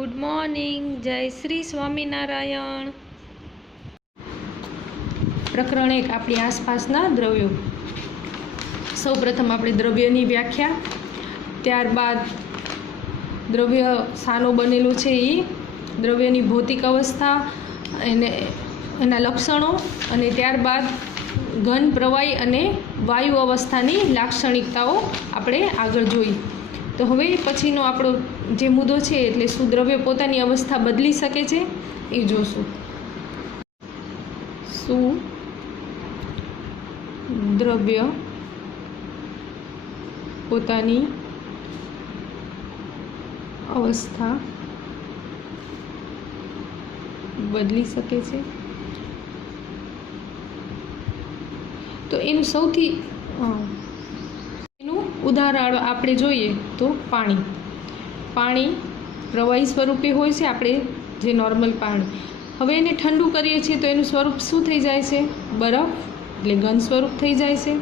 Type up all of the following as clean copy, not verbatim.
Good morning, जय श्री स्वामीनारायण। प्रकरण 1 अपनी आसपासना द्रव्यों। सौ प्रथम अपने द्रव्यनी व्याख्या, त्यारबाद द्रव्य सानो बनेलू छे ई द्रव्यनी भौतिक अवस्था एना लक्षणों अने त्यारबाद घन प्रवाही अने वायु अवस्थानी लाक्षणिकताओं आपणे आगळ जोई। तो हवे पछीनो आपणो जे मुद्दो छे एटले शुं द्रव्य पोतानी अवस्था बदली शके छे ए जोशुं। शुं द्रव्य पोतानी अवस्था बदली शके छे। तो एनुं सौथी उदाहरण आपणे जोईए तो पाणी। पाणी प्रवाही स्वरूपे होय छे, आपणे जे नॉर्मल पाणी। हवे एने ठंडू करीए छीए तो एनुं स्वरूप शुं थई जाय छे? बरफ, એટલે ઘન સ્વરૂપ થઈ જાય છે।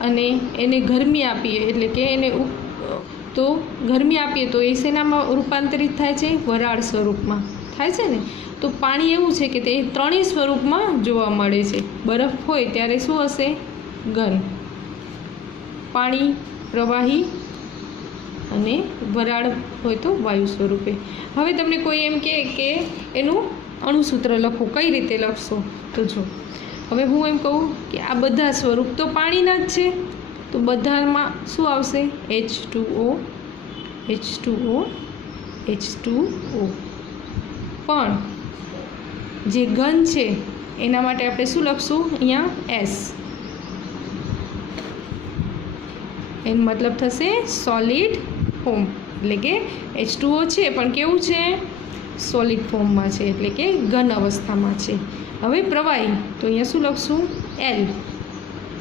અને એને ગરમી આપીએ એટલે કે એને તો ગરમી આપીએ તો એ શેનામાં રૂપાંતરિત થાય છે? વરાળ સ્વરૂપમાં થાય છે ને। તો પાણી એવું છે કે તે ત્રણેય સ્વરૂપમાં જોવા મળે છે। બરફ હોય ત્યારે શું હશે? ઘન। પાણી પ્રવાહી અને વરાળ હોય તો વાયુ સ્વરૂપે। હવે તમને કોઈ એમ કહે કે એનું અણુસૂત્ર લખો, કઈ રીતે લખશો? તો જો હવે હું એમ કહું કે આ બધા સ્વરૂપ તો પાણીના જ છે, તો બધામાં શું આવશે? H2O H2O H2O। પણ જે ઘન છે એના માટે આપણે શું લખશું? અહીંયા S। એનો મતલબ થશે સોલિડ ફોર્મ, એટલે કે H2O છે પણ કેવું છે? સોલિડ ફોર્મમાં છે, એટલે કે ઘન અવસ્થામાં છે। હવે પ્રવાહી તો અહીંયા શું લખશું? L,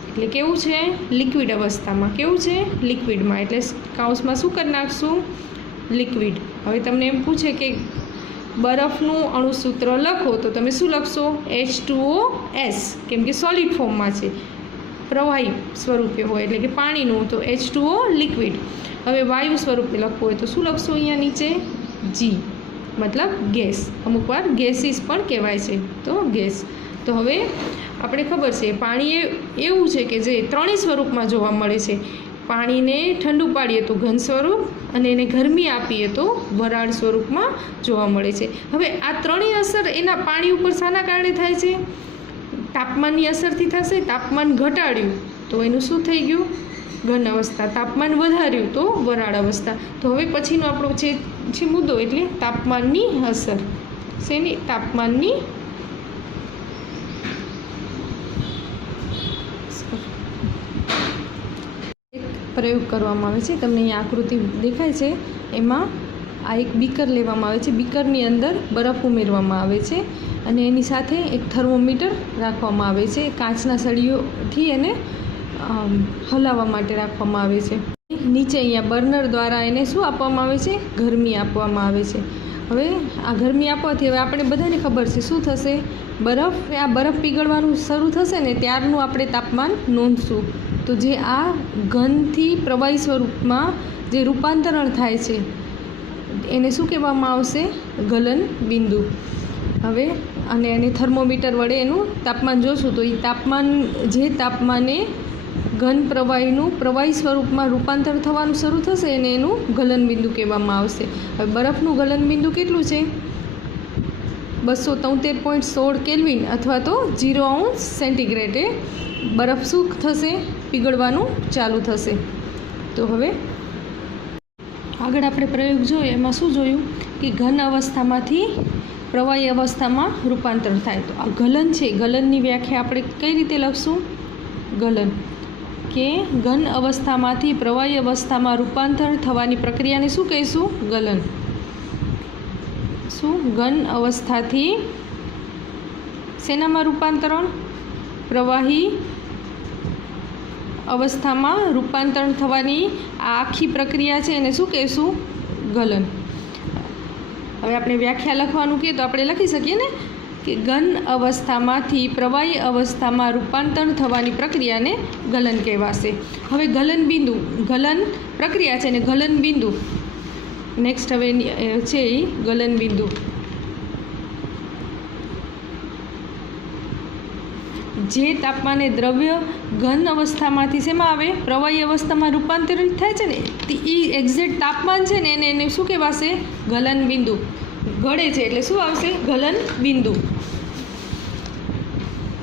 એટલે કેવું છે? લિક્વિડ અવસ્થામાં। કેવું છે? લિક્વિડમાં, એટલે કાઉન્સમાં શું કરી નાખશું? લિક્વિડ। હવે તમને એમ પૂછે કે બરફનું અણુસૂત્ર લખો તો તમે શું લખશો? H2OS, કેમ કે સોલિડ ફોર્મમાં છે, પ્રવાહી સ્વરૂપે હોય એટલે કે પાણીનું, તો H2O લિક્વિડ। હવે વાયુ સ્વરૂપે લખવું હોય તો શું લખશું? અહીંયા નીચે G, मतलब गैस। अमुक वार गैसीस पण कहेवाय छे, तो गैस। तो हवे आपणे खबर छे पाणी एवुं छे के जे त्रणेय स्वरूपमां जोवा मळे छे। पाणीने ठंडू पाडीए तो घन स्वरूप अने एने गरमी आपीए तो वराळ स्वरूपमां जोवा मळे छे। हवे आ त्रणेय असर एना पाणी उपर शाना कारणे थाय छे? तापमाननी असरथी थशे। तापमान घटाड्युं तो एनुं शुं थई गयुं? घन अवस्था। तापमान वधार्युं तो वराळ अवस्था। तो हवे पछीनो आपणो जे मुद्दो એટલે તાપમાનની અસર। શેની? તાપમાનની એક પ્રયોગ કરવામાં આવે છે। તમને અહીં આકૃતિ દેખાય છે, એમાં આ એક બીકર લેવામાં આવે છે। બીકરની અંદર બરફ ઉમેરવામાં આવે છે અને એની સાથે એક થર્મોમીટર રાખવામાં આવે છે। કાચના સળીઓથી એને હલાવવા માટે રાખવામાં આવે છે। નીચે અહીંયા બર્નર દ્વારા એને શું આપવામાં આવે છે? ગરમી આપવામાં આવે છે। હવે આ ગરમી આપવાથી હવે આપણે બધાને ખબર છે શું થશે? આ બરફ પીગળવાનું શરૂ થશે ને ત્યારનું આપણે તાપમાન નોંધશું। તો જે આ ઘનથી પ્રવાહી સ્વરૂપમાં જે રૂપાંતરણ થાય છે એને શું કહેવામાં આવશે? ગલન બિંદુ। હવે અને એને થર્મોમીટર વડે એનું તાપમાન જોશું તો એ તાપમાન જે તાપમાને ઘન પ્રવાહીનું પ્રવાહી સ્વરૂપમાં રૂપાંતર થવાનું શરૂ થશે અને એનું ગલન બિંદુ કહેવામાં આવશે। હવે બરફનું ગલન બિંદુ કેટલું છે? 273.16 કેલ્વિન અથવા તો 0 અંશ સેન્ટીગ્રેડે બરફ શું થશે? પીગળવાનું ચાલુ થશે। તો હવે આગળ આપણે પ્રયોગ જોયો, એમાં શું જોયું કે ઘન અવસ્થામાંથી પ્રવાહી અવસ્થામાં રૂપાંતર થાય। તો આ ગલન છે, ગલનની વ્યાખ્યા આપણે કઈ રીતે લખશું? ગલન કે ઘન અવસ્થામાંથી પ્રવાહી અવસ્થામાં રૂપાંતર થવાની પ્રક્રિયાને શું કહીશું? ગલન। શું? ઘન અવસ્થાથી શેનામાં રૂપાંતરણ? પ્રવાહી અવસ્થામાં રૂપાંતરણ થવાની આ આખી પ્રક્રિયા છે એને શું કહીશું? ગલન। હવે આપણે વ્યાખ્યા લખવાનું કહે તો આપણે લખી શકીએ ને કે ઘન અવસ્થામાંથી પ્રવાહી અવસ્થામાં રૂપાંતર થવાની પ્રક્રિયાને ગલન કહેવાશે। હવે ગલન બિંદુ, ગલન પ્રક્રિયા છે ને ગલન બિંદુ નેક્સ્ટ હવે છે એ ગલનબિંદુ. જે તાપમાને દ્રવ્ય ઘન અવસ્થામાંથી શેમાં આવે, પ્રવાહી અવસ્થામાં રૂપાંતરિત થાય છે ને, એ એક્ઝેક્ટ તાપમાન છે ને એને શું કહેવાશે, ગલનબિંદુ. ગળે છે એટલે શું આવશે, ગલનબિંદુ.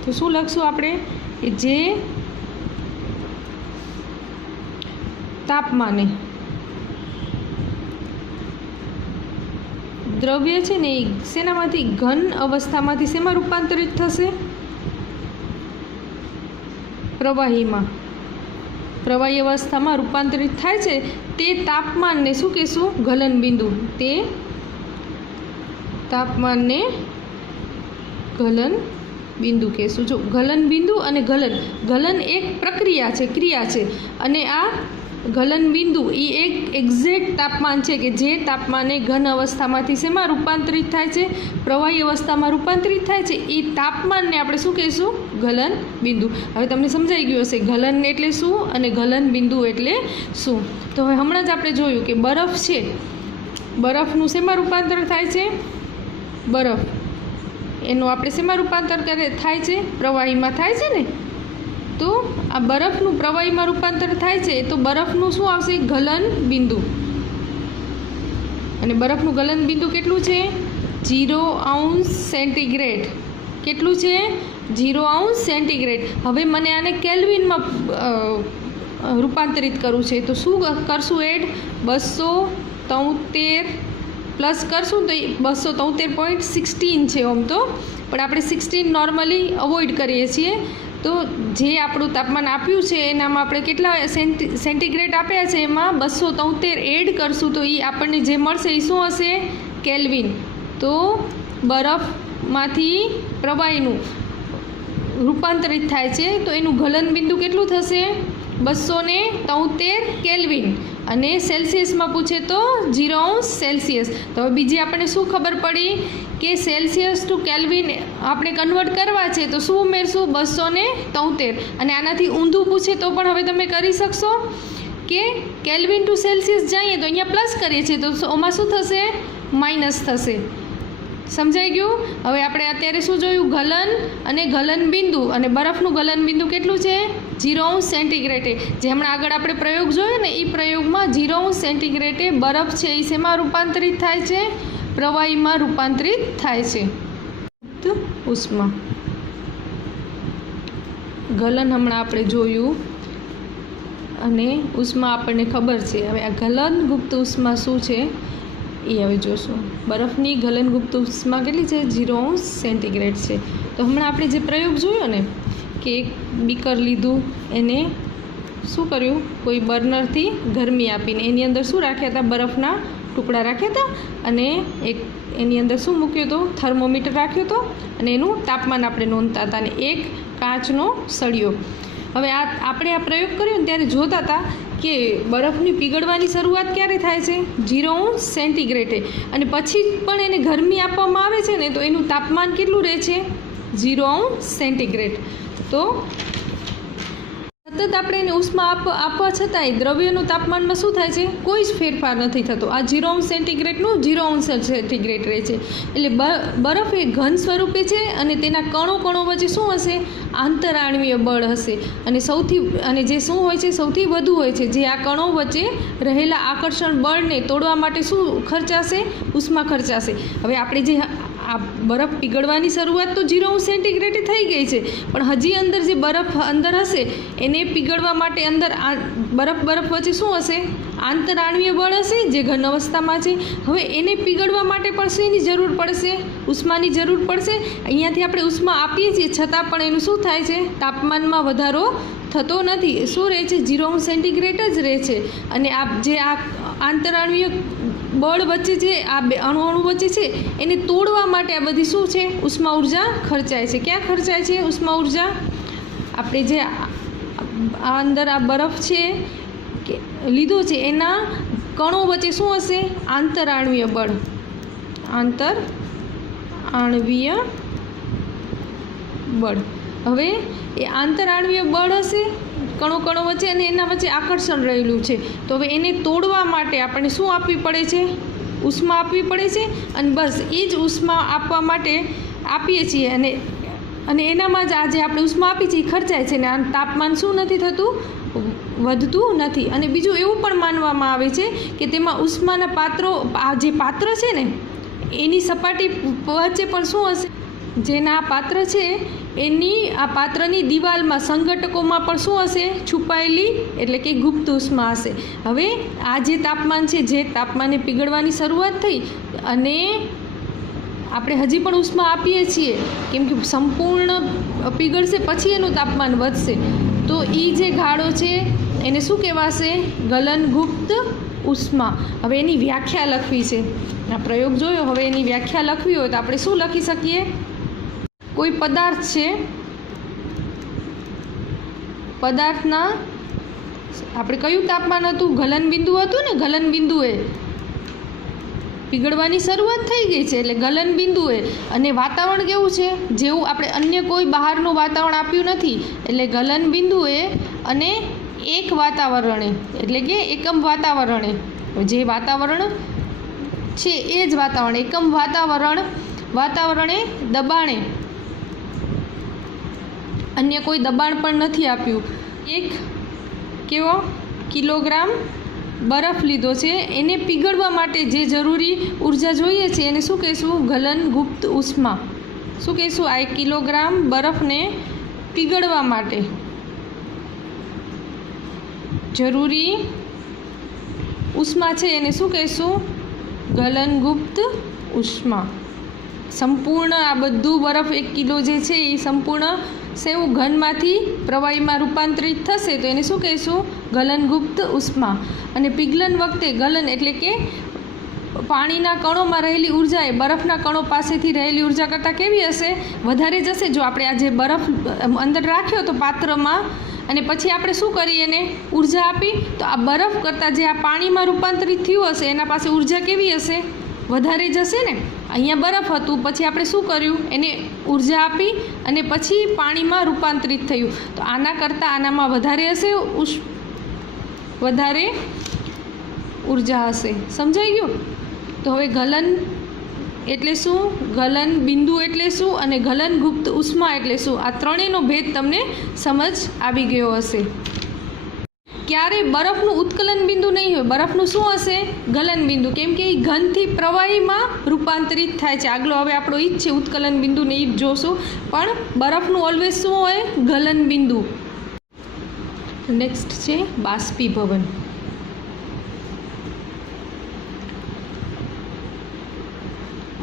તો શું લખશું આપણે, જે તાપમાને દ્રવ્ય છે ને એ શેનામાંથી, ઘન અવસ્થામાંથી શેમાં રૂપાંતરિત થશે, પ્રવાહીમાં. પ્રવાહી અવસ્થામાં રૂપાંતરિત થાય છે તે તાપમાનને શું કહેશું, ગલનબિંદુ. તે તાપમાનને ગલનબિંદુ કહેશું. જો ગલનબિંદુ અને ગલન એક પ્રક્રિયા છે, ક્રિયા છે, અને આ ગલનબિંદુ એ એક એક્ઝેક્ટ તાપમાન છે કે જે તાપમાને ઘન અવસ્થામાંથી શેમાં રૂપાંતરિત થાય છે, પ્રવાહી અવસ્થામાં રૂપાંતરિત થાય છે. એ તાપમાનને આપણે શું કહીશું, ગલનબિંદુ. હવે તમને સમજાઈ ગયું હશે ગલન એટલે શું અને ગલનબિંદુ એટલે શું. તો હવે હમણાં જ આપણે જોયું કે બરફ છે, બરફનું શેમાં રૂપાંતર થાય છે, બરફ એનું આપણે શેમાં રૂપાંતર થાય છે, પ્રવાહીમાં થાય છે ને. તો આ બરફનું પ્રવાહીમાં રૂપાંતર થાય છે તો બરફનું શું આવશે, ગલનબિંદુ. અને બરફનું ગલનબિંદુ કેટલું છે, 0° સેન્ટીગ્રેડ. કેટલું છે, 0° સેન્ટીગ્રેડ. હવે મને આને કેલ્વિનમાં રૂપાંતરિત કરવું છે તો શું કરશું, એડ 273 પ્લસ કરશું તો 273.16 છે આમ તો, પણ આપણે 16 નોર્મલી અવોઇડ કરીએ છીએ. તો જે આપણું તાપમાન આપ્યું છે એનામાં આપણે કેટલા સેન્ટીગ્રેડ આપ્યા છે એમાં 273 એડ કરશું તો એ આપણને જે મળશે એ શું હશે, કેલ્વિન. તો બરફમાંથી પ્રવાહીનું રૂપાંતરિત થાય છે તો એનું ગલનબિંદુ કેટલું થશે, 273 કેલ્વિન. અને સેલ્સિયસમાં પૂછે તો 0° સેલ્સિયસ. તો હવે બીજી આપણને શું ખબર પડી કે સેલ્સિયસ ટુ કેલ્વિન આપણે કન્વર્ટ કરવા છે તો શું ઉમેરશું, 273. અને આનાથી ઊંધું પૂછે તો પણ હવે તમે કરી શકશો કે કેલ્વિન ટુ સેલ્સિયસ જઈએ તો અહીંયા પ્લસ કરીએ છીએ તો આમાં શું થશે, માઇનસ થશે. સમજાઈ ગયું. હવે આપણે અત્યારે શું જોયું, ગલન અને ગલનબિંદુ. અને બરફનું ગલનબિંદુ કેટલું છે, 0° સેન્ટીગ્રેડે. જે હમણાં આગળ આપણે પ્રયોગ જોયો ને એ પ્રયોગમાં 0° સેન્ટીગ્રેડે બરફ છે એ શેમાં રૂપાંતરિત થાય છે, પ્રવાહીમાં રૂપાંતરિત થાય છે. ઉષ્મા ગલન હમણાં આપણે જોયું અને ઉષ્મા આપણને ખબર છે. હવે આ ગલનગુપ્ત ઉષ્મા શું છે એ હવે જોશું. બરફની ગલનગુપ્ત ઉષ્મા કેટલી છે, 0° સેન્ટીગ્રેડ છે. તો હમણાં આપણે જે પ્રયોગ જોયો ને કે એક બીકર લીધું, એને શું કર્યું, કોઈ બર્નરથી ગરમી આપીને એની અંદર શું રાખ્યા હતા, બરફના ટુકડા રાખ્યા હતા અને એક એની અંદર શું મૂક્યું હતું, થર્મોમીટર રાખ્યો હતો અને એનું તાપમાન આપણે નોંધતા હતા. અને એક કાચનો સળિયો. હવે આપણે આ પ્રયોગ કર્યો ને ત્યારે જોતા હતા કે બરફની પીગળવાની શરૂઆત ક્યારે થાય છે, 0° સેન્ટીગ્રેડે. અને પછી પણ એને ગરમી આપવામાં આવે છે ને તો એનું તાપમાન કેટલું રહે છે, 0° સેન્ટીગ્રેડ. તો સતત આપણે એને ઉષ્મા આપવા છતાંય દ્રવ્યનું તાપમાનમાં શું થાય છે, કોઈ જ ફેરફાર નથી થતો. આ 0° સેન્ટીગ્રેડનું 0° સેન્ટીગ્રેડ રહે છે. એટલે બરફ એ ઘન સ્વરૂપે છે અને તેના કણો વચ્ચે શું હશે, આંતરાણવીય બળ હશે. અને જે શું હોય છે, સૌથી વધુ હોય છે જે આ કણો વચ્ચે રહેલા આકર્ષણ બળને તોડવા માટે શું ખર્ચાશે, ઉષ્મા ખર્ચાશે. હવે આપણે જે આ બરફ પીગળવાની શરૂઆત તો 0° સેન્ટીગ્રેડે થઈ ગઈ છે, પણ હજી અંદર જે બરફ અંદર હશે એને પીગળવા માટે અંદર બરફ વચ્ચે શું હશે, આંતરાણવીય બળ હશે જે ઘન અવસ્થામાં છે. હવે એને પીગળવા માટે પણ શેની જરૂર પડશે, ઉષ્માની જરૂર પડશે. અહીંયાથી આપણે ઉષ્મા આપીએ છીએ છતાં પણ એનું શું થાય છે, તાપમાનમાં વધારો થતો નથી. શું રહે છે, 0° સેન્ટીગ્રેડ જ રહે છે. અને આ જે આ આંતરાણવીય બળ વચ્ચે જે આ બે અણુ વચ્ચે છે એને તોડવા માટે આ બધી શું છે, ઉષ્મા ઉર્જા ખર્ચાય છે. ક્યાં ખર્ચાય છે ઉષ્મા ઉર્જા, આપણે જે આ અંદર આ બરફ છે કે લીધો છે એના કણો વચ્ચે શું હશે, આંતરાણવીય બળ. આંતરાણવીય બળ. હવે એ આંતરાણવીય બળ હશે કણો કણો વચ્ચે અને એના વચ્ચે આકર્ષણ રહેલું છે. તો હવે એને તોડવા માટે આપણને શું આપવી પડે છે? ઉષ્મા આપવી પડે છે. અને બસ એ જ ઉષ્મા આપવા માટે આપીએ છીએ અને એનામાં જ આજે આપણે ઉષ્મા આપી છીએ ખર્ચાય છે ને આ તાપમાન શું નથી થતું? વધતું નથી. અને બીજું એવું પણ માનવામાં આવે છે કે તેમાં ઉષ્માના પાત્રો, આ જે પાત્ર છે ને એની સપાટી વચ્ચે પણ શું હશે? જેના આ પાત્ર છે એની આ પાત્રની દિવાલમાં સંઘટકોમાં પણ શું હશે? છુપાયેલી એટલે કે ગુપ્ત ઉષ્મા હશે. હવે આ જે તાપમાન છે, જે તાપમાને પીગળવાની શરૂઆત થઈ અને આપણે હજી પણ ઉષ્મા આપીએ છીએ કેમ કે સંપૂર્ણ પીગળશે પછી એનું તાપમાન વધશે. તો એ જે ગાળો છે એને શું કહેવાશે? ગલનગુપ્ત ઉષ્મા. હવે એની વ્યાખ્યા લખવી છે. આ પ્રયોગ જોયો. હવે એની વ્યાખ્યા લખવી હોય તો આપણે શું લખી શકીએ? કોઈ પદાર્થ છે, પદાર્થના આપણે કયું તાપમાન હતું? ગલનબિંદુ હતું ને. ગલનબિંદુએ પીગળવાની શરૂઆત થઈ ગઈ છે એટલે ગલનબિંદુએ. અને વાતાવરણ કેવું છે? જેવું આપણે અન્ય કોઈ બહારનું વાતાવરણ આપ્યું નથી એટલે ગલનબિંદુએ અને એક વાતાવરણે એટલે કે એકમ વાતાવરણે, જે વાતાવરણ છે એ જ વાતાવરણ, એકમ વાતાવરણે દબાણે, અન્ય કોઈ દબાણ પણ નથી આપ્યું, એક કેવો કિલોગ્રામ બરફ લીધો છે. એને પીગળવા માટે જે જરૂરી ઉર્જા જોઈએ છે એને શું કહીશું? ગલનગુપ્ત ઉષ્મા. શું કહીશું? આ 1 કિલોગ્રામ બરફને પીગળવા માટે જરૂરી ઉષ્મા છે એને શું કહીશું? ગલનગુપ્ત ઉષ્મા. સંપૂર્ણ આ બધું બરફ 1 કિલો જે છે એ સંપૂર્ણ સેવું ઘનમાંથી પ્રવાહીમાં રૂપાંતરિત થશે તો એને શું કહીશું? ગલનગુપ્ત ઉષ્મા. અને પીગલન વખતે ગલન એટલે કે પાણીના કણોમાં રહેલી ઉર્જા એ બરફના કણો પાસેથી રહેલી ઉર્જા કરતાં કેવી હશે? વધારે જ હશે. જો આપણે આ જે બરફ અંદર રાખ્યો તો પાત્રમાં અને પછી આપણે શું કરીએ? એને ઉર્જા આપી તો આ બરફ કરતાં જે આ પાણીમાં રૂપાંતરિત થયું હશે એના પાસે ઉર્જા કેવી હશે? વધારે જ હશે ને. અહીંયા બરફ હતું પછી આપણે શું કર્યું? એને ઉર્જા આપી અને પછી પાણીમાં રૂપાંતરિત થયું તો આના કરતાં આનામાં વધારે હશે, વધારે ઉર્જા હશે. સમજાઈ ગયું? તો હવે ગલન એટલે શું? ગલન બિંદુ એટલે શું? અને ગલનગુપ્ત ઉષ્મા એટલે શું? આ ત્રણેયનો ભેદ તમને સમજ આવી ગયો હશે. ક્યારે બરફનું ઉત્કલન બિંદુ નહીં હોય, બરફનું શું હશે? ગલન બિંદુ. કેમ કે એ ઘનથી પ્રવાહીમાં રૂપાંતરિત થાય છે. આગલો હવે આપણો ઈ જ છે ઉત્કલન બિંદુને ઈ જ જોશું. પણ બરફનું ઓલવેઝ શું હોય? ગલન બિંદુ. નેક્સ્ટ છે બાષ્પીભવન.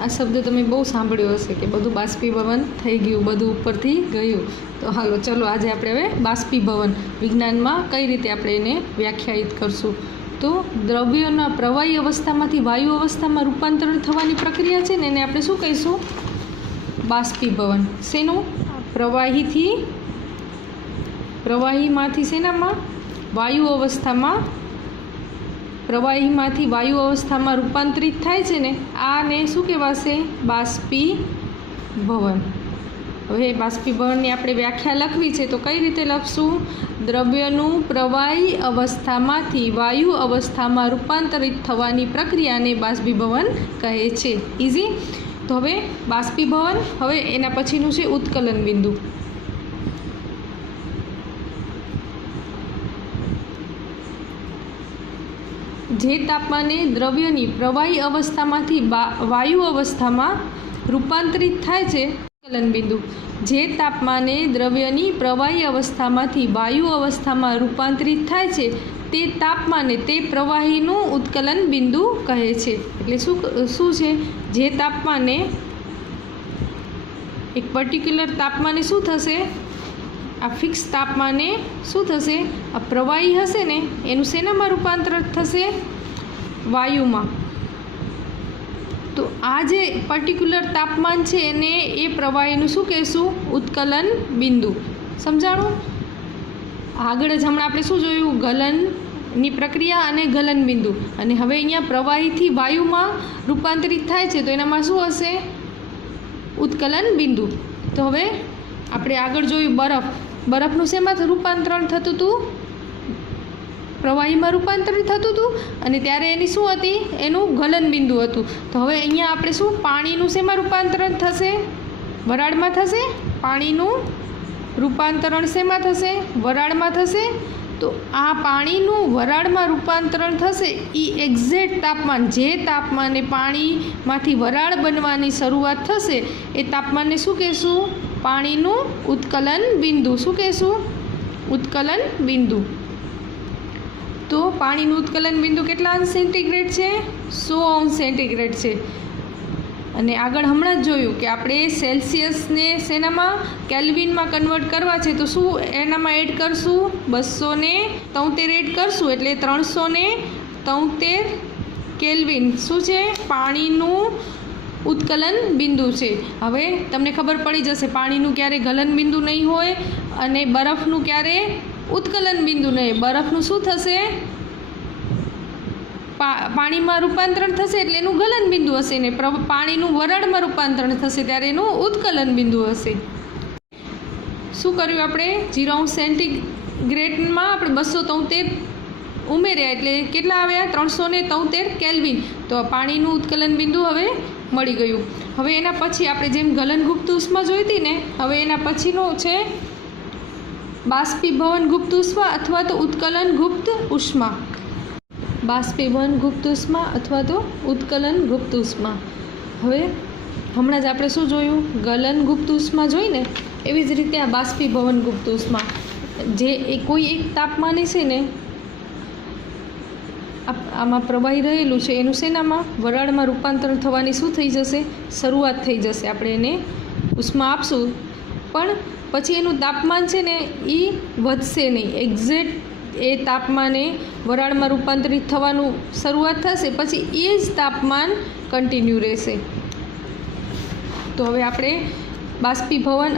આ શબ્દ તમે બહુ સાંભળ્યો હશે કે બધું બાષ્પીભવન થઈ ગયું, બધું ઉપરથી ગયું. તો હાલો ચલો આજે આપણે હવે બાષ્પીભવન વિજ્ઞાનમાં કઈ રીતે આપણે એને વ્યાખ્યાયિત કરશું. તો દ્રવ્યોના પ્રવાહી અવસ્થામાંથી વાયુ અવસ્થામાં રૂપાંતરણ થવાની પ્રક્રિયા છે ને એને આપણે શું કહીશું? બાષ્પીભવન. શેનું? પ્રવાહીમાંથી શેનામાં? વાયુ અવસ્થામાં. પ્રવાહીમાંથી વાયુ અવસ્થામાં રૂપાંતરિત થાય છે ને આને શું કહેવાશે? બાષ્પીભવન. હવે બાષ્પીભવનની આપણે વ્યાખ્યા લખવી છે તો કઈ રીતે લખશું? દ્રવ્યનું પ્રવાહી અવસ્થામાંથી વાયુ અવસ્થામાં રૂપાંતરિત થવાની પ્રક્રિયાને બાષ્પીભવન કહે છે. ઇઝી. તો હવે બાષ્પીભવન. હવે એના પછીનું છે ઉત્કલન બિંદુ. જે તાપમાને દ્રવ્યની પ્રવાહી અવસ્થામાંથી વાયુ અવસ્થામાં રૂપાંતરિત થાય છે ઉત્કલન બિંદુ. જે તાપમાને દ્રવ્યની પ્રવાહી અવસ્થામાંથી વાયુ અવસ્થામાં રૂપાંતરિત થાય છે તે તાપમાને તે પ્રવાહીનું ઉત્કલન બિંદુ કહે છે. એટલે શું છે? જે તાપમાને એક પર્ટિક્યુલર તાપમાને શું થશે? આ ફિક્સ તાપમાને શું થશે? આ પ્રવાહી હશે ને એનું શેનામાં રૂપાંતર થશે? વાયુમાં. તો આ જે પર્ટિક્યુલર તાપમાન છે એને એ પ્રવાહીનું શું કહેશું? ઉત્કલન બિંદુ. સમજાણું? આગળ જ હમણાં આપણે શું જોયું? ગલનની પ્રક્રિયા અને ગલન બિંદુ. અને હવે અહીંયા પ્રવાહીથી વાયુમાં રૂપાંતરિત થાય છે તો એનામાં શું હશે? ઉત્કલન બિંદુ. તો હવે આપણે આગળ જોયું બરફ. બરફનું શેમાં રૂપાંતરણ થતું હતું? પ્રવાહીમાં રૂપાંતરિત થતું હતું અને ત્યારે એની શું હતી? એનું ગલન બિંદુ હતું. તો હવે અહીંયા આપણે શું પાણીનું શેમાં રૂપાંતરણ થશે? વરાળમાં થશે. પાણીનું રૂપાંતરણ શેમાં થશે? વરાળમાં થશે. તો આ પાણીનું વરાળમાં રૂપાંતરણ થશે એ એક્ઝેક્ટ તાપમાન, જે તાપમાને પાણીમાંથી વરાળ બનવાની શરૂઆત થશે એ તાપમાનને શું કહેશું? પાણીનું ઉત્કલન બિંદુ. શું કહેશું? ઉત્કલન બિંદુ. તો પાણીનું ઉત્કલન બિંદુ કેટલા અંશ સેન્ટીગ્રેડ છે? 100 અંશ સેન્ટીગ્રેડ છે. અને આગળ હમણાં જ જોયું કે આપણે સેલ્સિયસને શેનામાં? કેલ્વિનમાં કન્વર્ટ કરવા છે. તો શું એનામાં એડ કરશું? 273 એડ કરશું એટલે 373 કેલ્વિન શું છે? પાણીનું ઉત્કલન બિંદુ છે. હવે તમને ખબર પડી જશે પાણીનું ક્યારે ગલન બિંદુ નહીં હોય અને બરફનું ક્યારે ઉત્કલન બિંદુ નહીં. બરફનું શું થશે? પાણીમાં રૂપાંતરણ થશે એટલે એનું ગલન બિંદુ હશે ને પાણીનું વરાળમાં રૂપાંતરણ થશે ત્યારે એનું ઉત્કલન બિંદુ હશે. શું કર્યું આપણે? 0 અંશ સેન્ટીગ્રેડમાં આપણે 273 ઉમેર્યા એટલે કેટલા આવ્યા? 373 કેલ્વિન. તો પાણીનું ઉત્કલન બિંદુ હવે મળી ગયું. હવે એના પછી આપણે જેમ ગલનગુપ્ત ઉષ્મા જોઈતી ને, હવે એના પછીનો છે બાષ્પીભવન ગુપ્ત ઉષ્મા અથવા તો ઉત્કલન ગુપ્ત ઉષ્મા. બાષ્પીભવન ગુપ્ત ઉષ્મા અથવા તો ઉત્કલન ગુપ્ત ઉષ્મા. હવે હમણાં જ આપણે શું જોયું? ગલન ગુપ્ત ઉષ્મા જોઈને એવી જ રીતે આ બાષ્પીભવન ગુપ્ત ઉષ્મા, જે કોઈ એક તાપમાને છે ને આમાં પ્રવાહી રહેલું છે એનું શેનામાં? વરાળમાં રૂપાંતરણ થવાની શું થઈ જશે? શરૂઆત થઈ જશે. આપણે એને ઉષ્મા આપશું પણ પછી એનું તાપમાન છે ને એ વધશે નહીં. એક્ઝેક્ટ એ તાપમાને વરાળમાં રૂપાંતરિત થવાનું શરૂઆત થશે પછી એ જ તાપમાન કન્ટિન્યુ રહેશે. તો હવે આપણે બાષ્પીભવન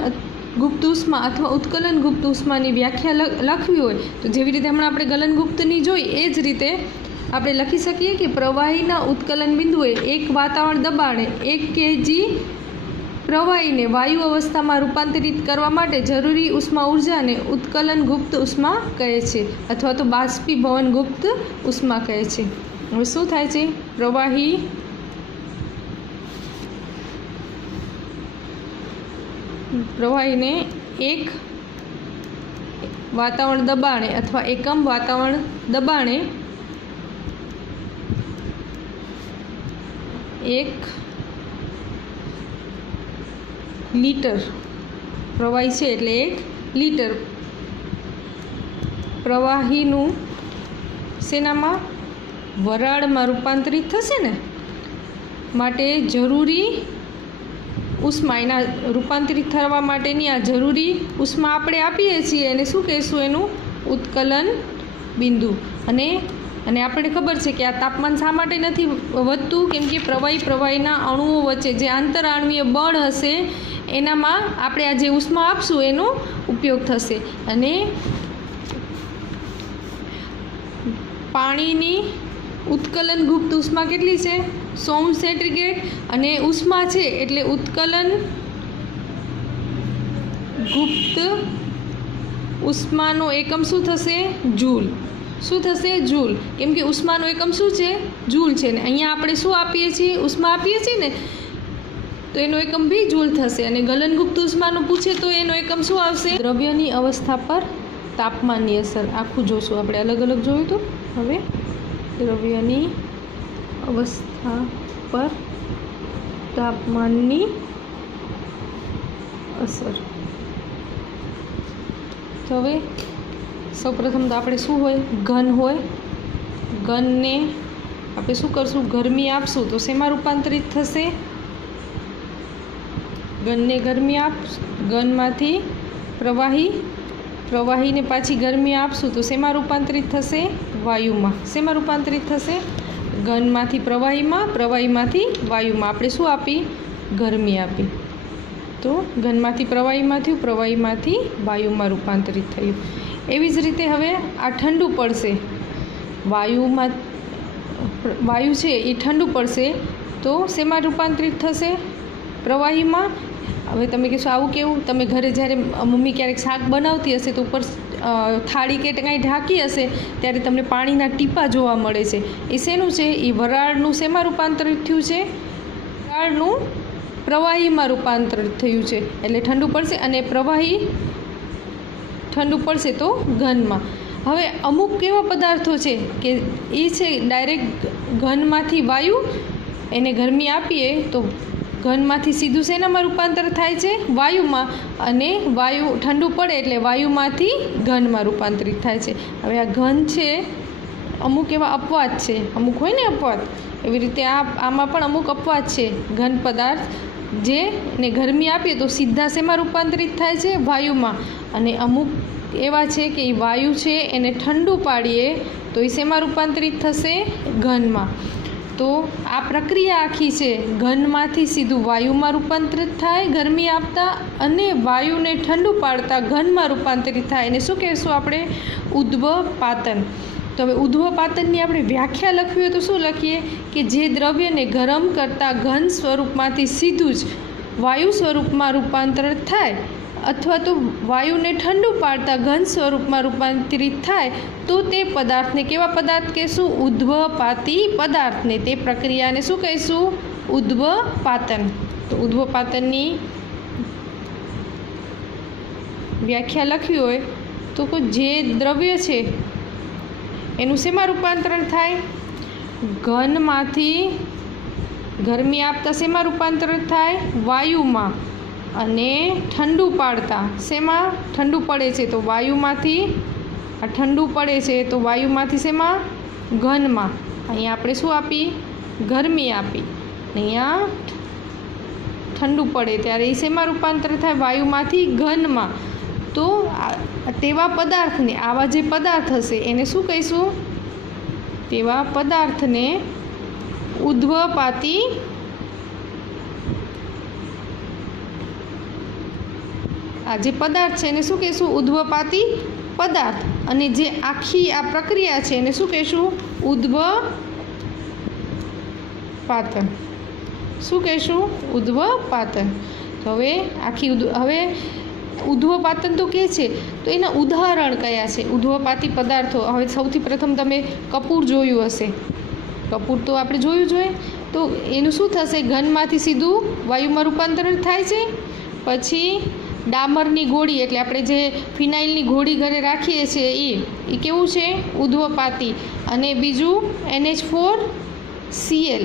ગુપ્ત ઉષ્મા અથવા ઉત્કલન ગુપ્ત ઉષ્માની વ્યાખ્યા લખવી હોય તો જેવી રીતે હમણાં આપણે ગલનગુપ્તની જોઈ એ જ રીતે આપણે લખી શકીએ કે પ્રવાહીના ઉત્કલન બિંદુએ એક વાતાવરણ દબાણે 1 kg પ્રવાહીને વાયુ અવસ્થામાં રૂપાંતરિત કરવા માટે જરૂરી ઉષ્મા ઉર્જાને ઉત્કલન ગુપ્ત ઉષ્મા કહે છે અથવા તો બાષ્પીભવન ગુપ્ત ઉષ્મા કહે છે. હવે શું થાય છે? પ્રવાહીને એક વાતાવરણ દબાણે અથવા એકમ વાતાવરણ દબાણે 1 લીટર પ્રવાહી છે એટલે 1 લીટર પ્રવાહીનું શેનામાં? વરાળમાં રૂપાંતરિત થશે ને માટે જરૂરી ઉષ્મા, એના રૂપાંતરિત થવા માટેની આ જરૂરી ઉષ્મા આપણે આપીએ છીએ એને શું કહેશું? એનું ઉત્કલન બિંદુ. અને આપણને ખબર છે કે આ તાપમાન શા માટે નથી વધતું? કેમ કે પ્રવાહીના અણુઓ વચ્ચે જે આંતરઆણવીય બળ હશે એનામાં આપણે આ જે ઉષ્મા આપશું એનો ઉપયોગ થશે. અને પાણીની ઉત્કલન ગુપ્ત ઉષ્મા કેટલી છે? 100 સેન્ટીગ્રેડ. અને ઉષ્મા છે એટલે ઉત્કલન ગુપ્ત ઉષ્માનો એકમ શું થશે? જૂલ. શું થશે? જૂલ. કેમ કે ઉષ્માનો એકમ શું છે? જૂલ છે ને અહીંયા આપણે શું આપીએ છીએ? ઉષ્મા આપીએ છીએ ને તો એનો એકમ બી જૂલ થશે. અને ગલનગુપ્ત ઉષ્માનું પૂછે તો એનો એકમ શું આવશે? દ્રવ્યની અવસ્થા પર તાપમાનની અસર. આખું જોશું આપણે, અલગ અલગ જોયું તો. હવે દ્રવ્યની અવસ્થા પર તાપમાનની અસર. તો હવે સૌપ્રથમ તો આપણે શું હોય? ઘન હોય. ઘનને આપણે શું કરશું? ગરમી આપશું તો શેમાં રૂપાંતરિત થશે? ઘનને ગરમી ઘનમાંથી પ્રવાહીને પાછી ગરમી આપશું તો શેમાં રૂપાંતરિત થશે? વાયુમાં. શેમાં રૂપાંતરિત થશે? ઘનમાંથી પ્રવાહીમાંથી વાયુમાં. આપણે શું આપી? ગરમી આપી. તો ઘનમાંથી પ્રવાહીમાંથી વાયુમાં રૂપાંતરિત થયું. એવી જ રીતે હવે આ ઠંડુ પડશે. વાયુ છે એ ઠંડુ પડશે તો શેમાં રૂપાંતરિત થશે? પ્રવાહીમાં હવે તમે કહેશો આવું કેવું? તમે ઘરે જ્યારે મમ્મી ક્યારેક શાક બનાવતી હશે તો ઉપર થાળી કે કાંઈ ઢાંકી હશે ત્યારે તમને પાણીના ટીપાં જોવા મળે છે. એ શેનું છે? એ વરાળનું શેમાં રૂપાંતરિત થયું છે? વરાળનું પ્રવાહીમાં રૂપાંતરિત થયું છે. એટલે ઠંડુ પડશે અને પ્રવાહી ઠંડુ પડશે તો ઘનમાં. હવે અમુક એવા પદાર્થો છે કે એ છે ડાયરેક્ટ ઘનમાંથી વાયુ, એને ગરમી આપીએ તો ઘનમાંથી સીધું શેનામાં રૂપાંતર થાય છે? વાયુમાં. અને વાયુ ઠંડુ પડે એટલે વાયુમાંથી ઘનમાં રૂપાંતરિત થાય છે. હવે આ ઘન છે, અમુક એવા અપવાદ છે, અમુક હોય ને અપવાદ, એવી રીતે આમાં પણ અમુક અપવાદ છે. ઘન પદાર્થ જે ને ગરમી આપીએ તો સીધા શેમાં રૂપાંતરિત થાય છે? વાયુમાં. અને અમુક એવા છે કે એ વાયુ છે એને ઠંડુ પાડીએ તો એ શેમાં રૂપાંતરિત થશે? ઘનમાં. તો આ પ્રક્રિયા આખી છે ઘનમાંથી સીધું વાયુમાં રૂપાંતરિત થાય ગરમી આપતા, અને વાયુને ઠંડુ પાડતા ઘનમાં રૂપાંતરિત થાય. એને શું કહેશું આપણે? ઉદ્વપાતન. તો હવે ઉદ્વપાતનની આપણે વ્યાખ્યા લખવી હોય તો શું લખીએ? કે જે દ્રવ્યને ગરમ કરતાં ઘન સ્વરૂપમાંથી સીધું જ વાયુ સ્વરૂપમાં રૂપાંતરિત થાય અથવા તો વાયુને ઠંડુ પાડતા ઘન સ્વરૂપમાં રૂપાંતરિત થાય તો તે પદાર્થને કેવા પદાર્થ કહેશું? ઉદ્વપાતી પદાર્થને. તે પ્રક્રિયાને શું કહીશું? ઉદ્વપાતન. તો ઉદ્વપાતનની વ્યાખ્યા લખવી હોય તો જે દ્રવ્ય છે એનું શેમાં રૂપાંતરણ થાય? ઘનમાંથી ગરમી આપતા શેમાં રૂપાંતરણ થાય? વાયુમાં. અને ઠંડુ પાડતા શેમાં? ઠંડુ પડે છે તો વાયુમાંથી, આ ઠંડુ પડે છે તો વાયુમાંથી શેમાં? ઘનમાં. અહીંયા આપણે શું આપી? ગરમી આપી. અહીંયા ઠંડુ પડે ત્યારે એ શેમાં રૂપાંતર થાય? વાયુમાંથી ઘનમાં. તો તેવા પદાર્થને, આવા જે પદાર્થ હશે એને શું કહીશું? તેવા પદાર્થને ઉદ્વપાતી આ જે પદાર્થ છે એને શું કહીશું? ઉદ્વપાતી પદાર્થ. અને જે આખી આ પ્રક્રિયા છે એને શું કહીશું? ઉદ્વપાતન. શું કહીશું? ઉદ્વપાતન. તો હવે આખી હવે ઉદ્વપાતન તો કહે છે તો એના ઉદાહરણ કયા છે ઉદ્વપાતી પદાર્થો? હવે સૌથી પ્રથમ તમે કપૂર જોયું હશે. કપૂર તો આપણે જોયું જોઈએ. તો એનું શું થશે? ઘનમાંથી સીધું વાયુમાં રૂપાંતરણ થાય છે. પછી ડામરની ગોળી, એટલે આપણે જે ફિનાઇલની ગોળી ઘરે રાખીએ છીએ એ કેવું છે? ઉદ્વપાતી. અને બીજું NH4Cl,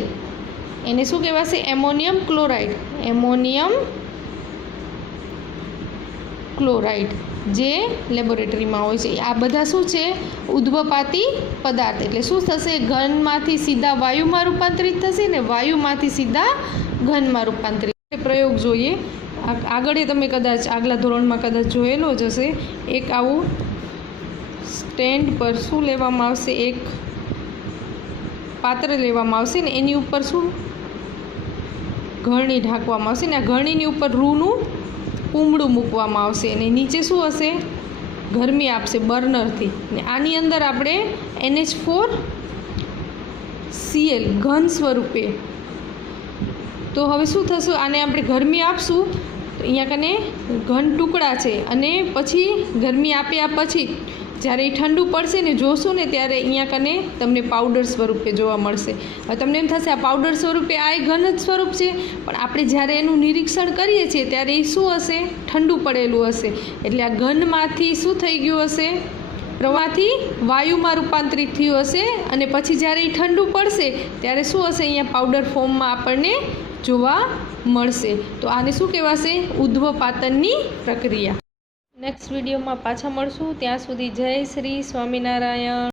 એને શું કહેવાશે? Ammonium chloride. એમોનિયમ ક્લોરાઇડ જે લેબોરેટરીમાં હોય છે. આ બધા શું છે? ઉદ્વપાતી પદાર્થ. એટલે શું થશે? ઘનમાંથી સીધા વાયુમાં રૂપાંતરિત થશે ને વાયુમાંથી સીધા ઘનમાં રૂપાંતરિત. પ્રયોગ જોઈએ. આગળ તમે કદાચ આગલા ધોરણમાં કદાચ જોયેલો જ હશે. એક આવું સ્ટેન્ડ પર શું લેવામાં આવશે? એક પાત્ર લેવામાં આવશે ને એની ઉપર શું? ઘરણી ઢાંકવામાં આવશે ને આ ઘરણીની ઉપર રૂનું કૂમળું મૂકવામાં આવશે અને નીચે શું હશે? ગરમી આપશે બર્નરથી. ને આની અંદર આપણે NH4Cl ઘન સ્વરૂપે. તો હવે શું થશે? આને આપણે ગરમી આપશું તો અહીંયા કને ઘન ટુકડા છે અને પછી ગરમી આપ્યા પછી જ્યારે એ ઠંડુ પડશે ને જોશો ને ત્યારે અહીંયા કને તમને પાવડર સ્વરૂપે જોવા મળશે. હવે તમને એમ થશે આ પાવડર સ્વરૂપે આ ઘન જ સ્વરૂપ છે, પણ આપણે જ્યારે એનું નિરીક્ષણ કરીએ છીએ ત્યારે એ શું હશે? ઠંડુ પડેલું હશે. એટલે આ ઘનમાંથી શું થઈ ગયું હશે? પ્રવાહથી વાયુમાં રૂપાંતરિત થયું હશે. અને પછી જ્યારે એ ઠંડુ પડશે ત્યારે શું હશે? અહીંયા પાવડર ફોર્મમાં આપણને જોવા મળશે. તો આને શું કહેવાશે? ઉદ્વપાતનની પ્રક્રિયા. નેક્સ્ટ વિડીયોમાં પાછા મળશું. ત્યાં સુધી જય શ્રી સ્વામિનારાયણ.